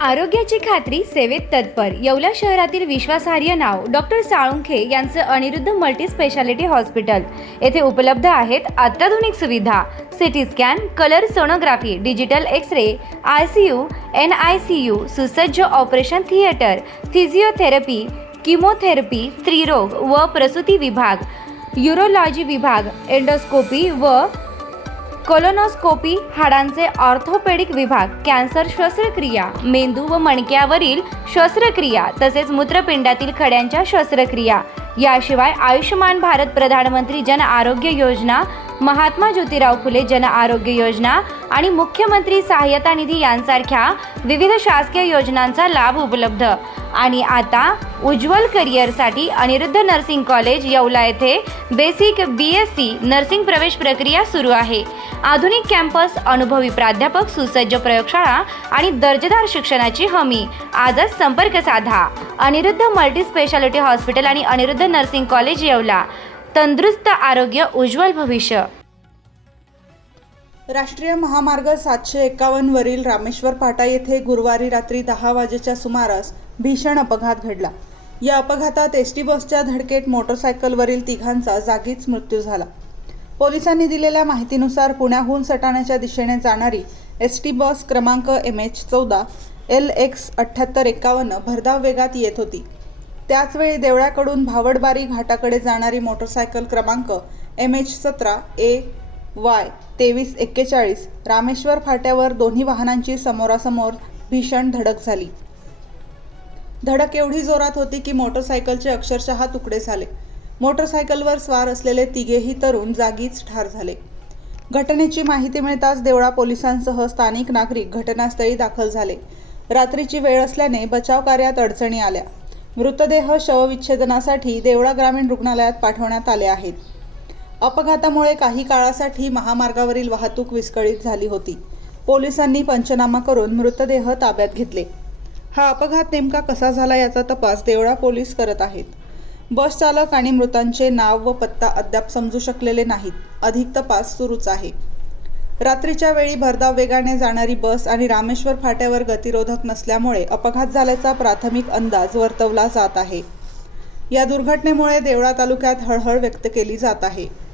आरोग्याची खात्री सेवेत तत्पर येवला शहरातील विश्वासार्ह नाव डॉक्टर साळुंखे यांचं अनिरुद्ध मल्टी स्पेशालिटी हॉस्पिटल येथे उपलब्ध आहेत अत्याधुनिक सुविधा CT scan, colour sonography, digital X-ray, ICU, NICU, सुसज्ज ऑपरेशन थिएटर, फिजिओथेरपी, किमोथेरपी, स्त्रीरोग व प्रसूती विभाग, यूरोलॉजी विभाग, एंडोस्कोपी व कोलोनोस्कोपी, हाडांचे ऑर्थोपेडिक विभाग, कॅन्सर शस्त्रक्रिया, मेंदू व मणक्यावरील शस्त्रक्रिया तसेच मूत्रपिंडातील खड्यांच्या शस्त्रक्रिया, याशिवाय आयुष्यमान भारत प्रधानमंत्री जन आरोग्य योजना, महात्मा ज्योतिराव फुले जन आरोग्य योजना आणि मुख्यमंत्री सहायता निधी यांसारख्या विविध शासकीय योजनांचा लाभ उपलब्ध। आणि आता उज्ज्वल करिअरसाठी अनिरुद्ध नर्सिंग कॉलेज येवला येथे बेसिक BSc नर्सिंग प्रवेश प्रक्रिया सुरू आहे। आधुनिक कॅम्पस, अनुभवी प्राध्यापक, सुसज्ज प्रयोगशाळा आणि दर्जेदार शिक्षणाची हमी। आजच संपर्क साधा। अनिरुद्ध मल्टी स्पेशालिटी हॉस्पिटल आणि अनिरुद्ध नर्सिंग कॉलेज येवला। तंदुरुस्त आरोग्य, उज्ज्वल भविष्य। राष्ट्रीय महामार्ग 751 वरील रामेश्वर फाटा येथे गुरुवारी रात्री 10 वाजेच्या सुमारास भीषण अपघात घडला। या अपघातात एसटी बसच्या धडकेत मोटरसायकलवरील तिघांचा जागीच मृत्यू झाला। पोलिसांनी दिलेल्या माहितीनुसार पुण्याहून सटाण्याच्या दिशेने जाणारी एसटी बस क्रमांक MH14 LX 7851 भरधाव वेगात येत होती। त्याचवेळी देवळाकडून भावडबारी घाटाकडे जाणारी मोटरसायकल क्रमांक MH17 AY 2341 रामेश्वर फाट्यावर दोन्ही वाहनांची समोरासमोर भीषण धडक झाली। धडक एवढी जोरात होती की मोटरसायकलचे अक्षरशः तुकडे झाले। मोटरसायकलवर स्वार असलेले तिघेही तरुण जागीच ठार झाले। घटनेची माहिती मिळताच देवळा पोलिसांसह स्थानिक नागरिक घटनास्थळी दाखल झाले। रात्रीची वेळ असल्याने बचाव कार्यात अडचणी आल्या। मृतदेह शवविच्छेदनासाठी देवळा ग्रामीण रुग्णालयात पाठवण्यात आले आहेत। अपघातामुळे काही काळासाठी महामार्गावरील वाहतूक विस्कळीत झाली होती। पोलिसांनी पंचनामा करून मृतदेह ताब्यात घेतले। हा अपघात नेमका कसा झाला याचा तपास देवळा पोलीस करत आहेत। बस चालक आणि मृतांचे नाव व पत्ता अद्याप समजू शकलेले नाहीत। अधिक तपास सुरूच आहे। रात्रीच्या वेळी भरधाव वेगाने जाणारी बस आणि रामेश्वर फाट्यावर गतिरोधक नसल्यामुळे अपघात झाल्याचा प्राथमिक अंदाज वर्तवला जात आहे। या दुर्घटनेमुळे देवळा तालुक्यात हळहळ व्यक्त केली जात आहे।